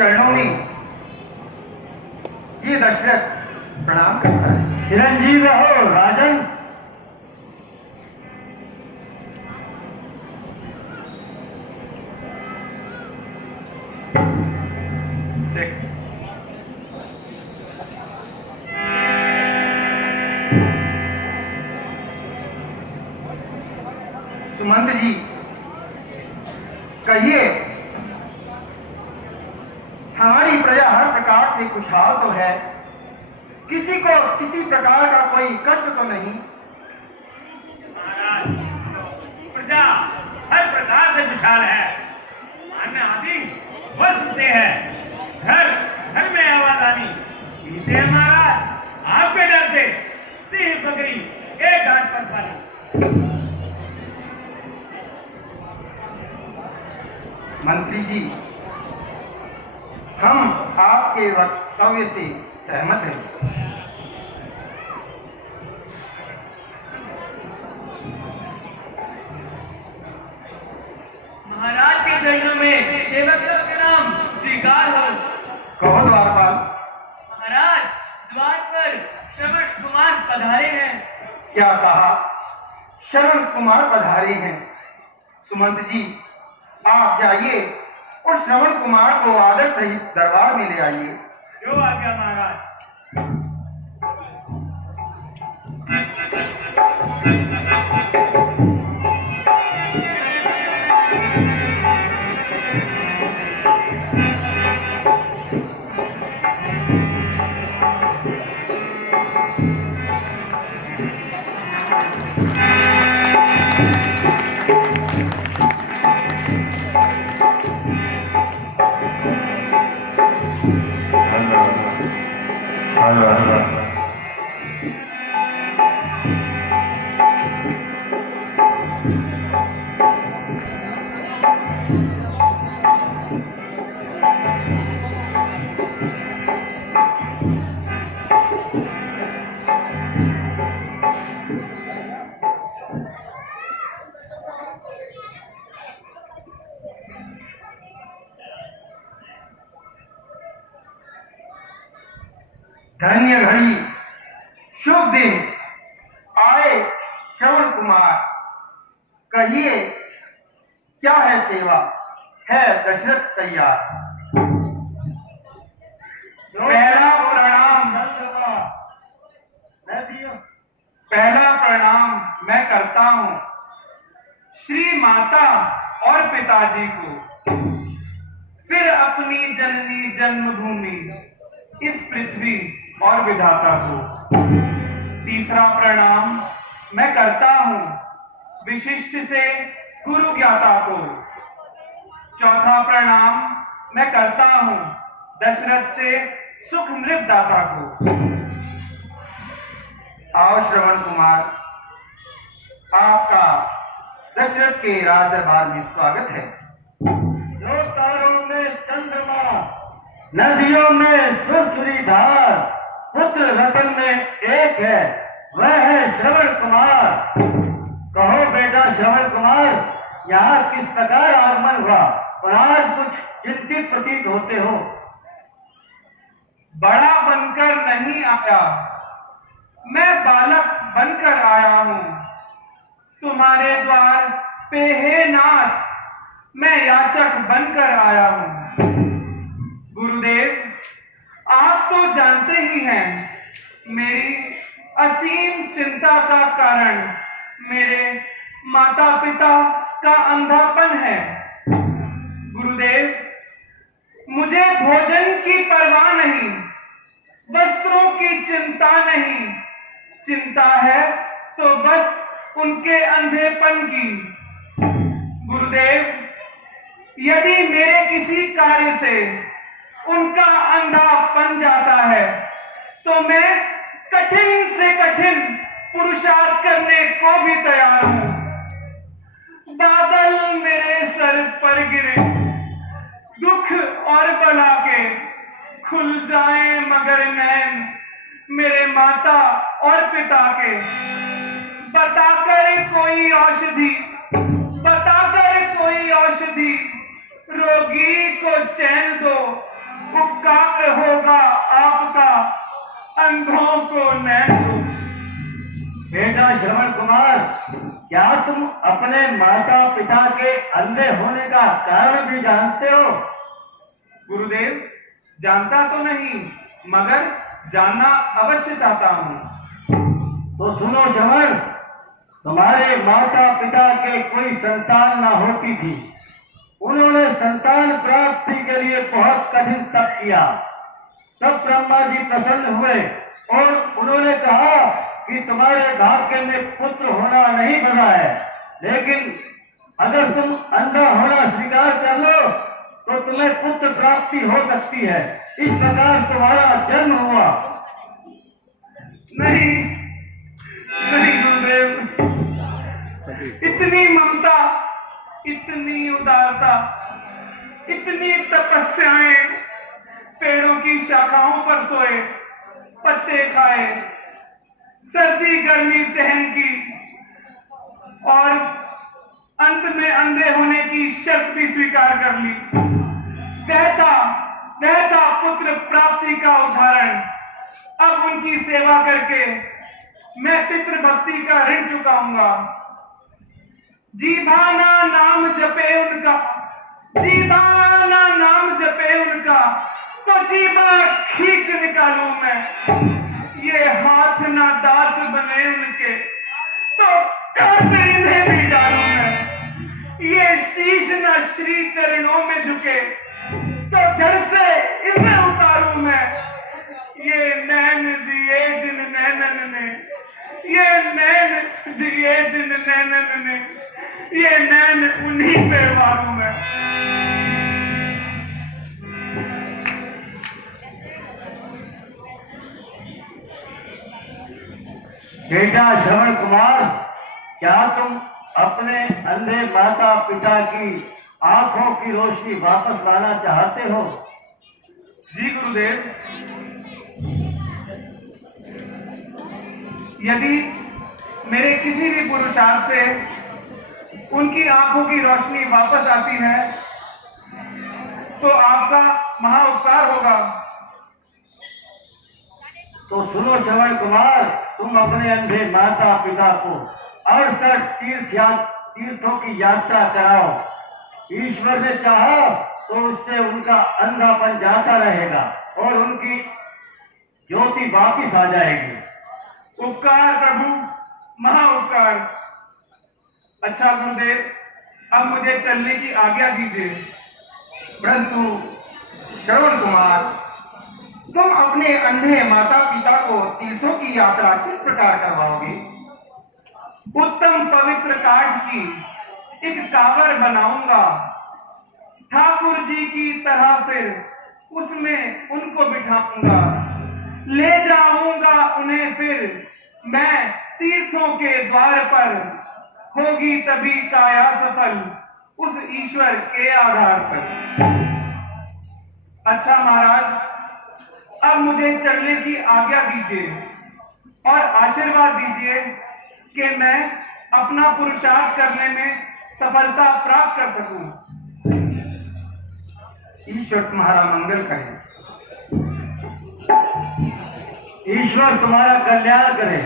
चरणों में ये दशरथ प्रणाम करता है। चिरंजीव रहो राजन। सुमंत जी, कहिए, हमारी प्रजा हर प्रकार से खुशहाल तो है, किसी को किसी प्रकार का कोई कष्ट तो नहीं? महाराज, प्रजा हर प्रकार से खुशहाल है। अन्न आदि वस्त्र से है, घर घर में आवाजानी पीते हैं महाराज। आपके डर से सिंह बकरी एक घाट पर पाली। मंत्री जी, हम आपके वक्तव्य से सहमत हैं। महाराज के चरणों में सेवक का नाम स्वीकार हो। कहो द्वारपाल। महाराज, द्वार पर श्रवण कुमार पधारे हैं। क्या कहा? श्रवण कुमार पधारे हैं? सुमंत जी, आप जाइए और श्रवण कुमार को आदर सहित दरबार में ले आइए। जो आज्ञा महाराज। धन्य घड़ी, शुभ दिन, आए श्रवण कुमार। कहिए, क्या है सेवा? है दशरथ तैयार। पहला प्रणाम, पहला प्रणाम मैं करता हूँ श्री माता और पिताजी को, फिर अपनी जननी जन्मभूमि इस पृथ्वी और विधाता को। तीसरा प्रणाम मैं करता हूँ विशिष्ट से गुरु ज्ञाता को। चौथा प्रणाम मैं करता हूँ दशरथ से सुख मृत दाता को। आओ श्रवण कुमार, आपका दशरथ के राज दरबार में स्वागत है। जो तारों में चंद्रमा, नदियों में सुरसुरी धार, पुत्र रतन में एक है, वह है श्रवण कुमार। कहो बेटा श्रवण कुमार, यहाँ किस प्रकार आगमन हुआ और आज कुछ चिंतित प्रतीत होते हो? बड़ा बनकर नहीं आया, मैं बालक बनकर आया हूँ। तुम्हारे द्वार पे हे नाथ, मैं याचक बनकर आया हूँ। गुरुदेव, आप तो जानते ही हैं मेरी असीम चिंता का कारण मेरे माता पिता का अंधापन है। गुरुदेव, मुझे भोजन की परवाह नहीं, वस्त्रों की चिंता नहीं, चिंता है तो बस उनके अंधेपन की। गुरुदेव, यदि मेरे किसी कार्य से उनका अंधापन जाता है तो मैं कठिन से कठिन पुरुषार्थ करने को भी तैयार हूं। बादल मेरे सर पर गिरे, दुख और बला के खुल जाए मगर नैन मेरे माता और पिता के। बताकर कोई औषधि, बताकर कोई औषधि, रोगी को चैन दो, उपकार होगा आपका अंधों को नैन दो। बेटा श्रवण कुमार, क्या तुम अपने माता पिता के अंधे होने का कारण भी जानते हो? गुरुदेव, जानता तो नहीं, मगर जानना अवश्य चाहता हूँ। तो सुनो श्रवण, तुम्हारे माता पिता के कोई संतान ना होती थी। उन्होंने संतान प्राप्ति के लिए बहुत कठिन तप किया। तब ब्रह्मा जी प्रसन्न हुए और उन्होंने कहा कि तुम्हारे भाग्य में पुत्र होना नहीं बना है, लेकिन अगर तुम अंधा होना स्वीकार कर लो तो तुम्हें पुत्र प्राप्ति हो सकती है। इस प्रकार तुम्हारा जन्म हुआ। नहीं नहीं गुरुदेव, इतनी ममता, इतनी उदारता, इतनी तपस्याएं, पेड़ों की शाखाओं पर सोए, पत्ते खाए, सर्दी गर्मी सहन की और अंत में अंधे होने की शर्त भी स्वीकार कर ली। कहता पुत्र प्राप्ति का उदाहरण। अब उनकी सेवा करके मैं पितृभक्ति का ऋण चुकाऊंगा। जीभाना नाम जपे उनका, जीभाना नाम जपे उनका, तो जीभा खींच निकालूं मैं। ये हाथ ना दास बने उनके, तो काट इन्हें भी डालूं मैं। ये शीश ना श्री चरणों में झुके, तो घर से इसे उतारूं मैं। ये नैन दिए जिन नैनन ने, ये नैन दिए जिन नैनन ने, ये नैन उन्हीं पे मारूं मैं। बेटा श्रवण कुमार, क्या तुम अपने अंधे माता पिता की आंखों की रोशनी वापस लाना चाहते हो? जी गुरुदेव, यदि मेरे किसी भी पुरुषार्थ से उनकी आंखों की रोशनी वापस आती है तो आपका महाउपकार होगा। तो सुनो श्रवण कुमार, तुम अपने अंधे माता पिता को और तक तीर्थों की यात्रा कराओ। ईश्वर ने चाहा तो उससे उनका अंधापन जाता रहेगा और उनकी ज्योति वापिस आ जाएगी। उपकार प्रभु, महाउपकार। अच्छा गुरुदेव, अब मुझे चलने की आज्ञा दीजिए। परंतु श्रवण कुमार, तुम अपने अंधे माता पिता को तीर्थों की यात्रा किस प्रकार करवाओगे? उत्तम पवित्र काठ की एक कांवर बनाऊंगा। ठाकुर जी की तरह फिर उसमें उनको बिठाऊंगा। ले जाऊंगा उन्हें फिर मैं तीर्थों के द्वार पर। होगी तभी काया सफल उस ईश्वर के आधार पर। अच्छा महाराज, अब मुझे चलने की आज्ञा दीजिए और आशीर्वाद दीजिए कि मैं अपना पुरुषार्थ करने में सफलता प्राप्त कर सकूं। ईश्वर तुम्हारा मंगल करे। ईश्वर तुम्हारा कल्याण करे।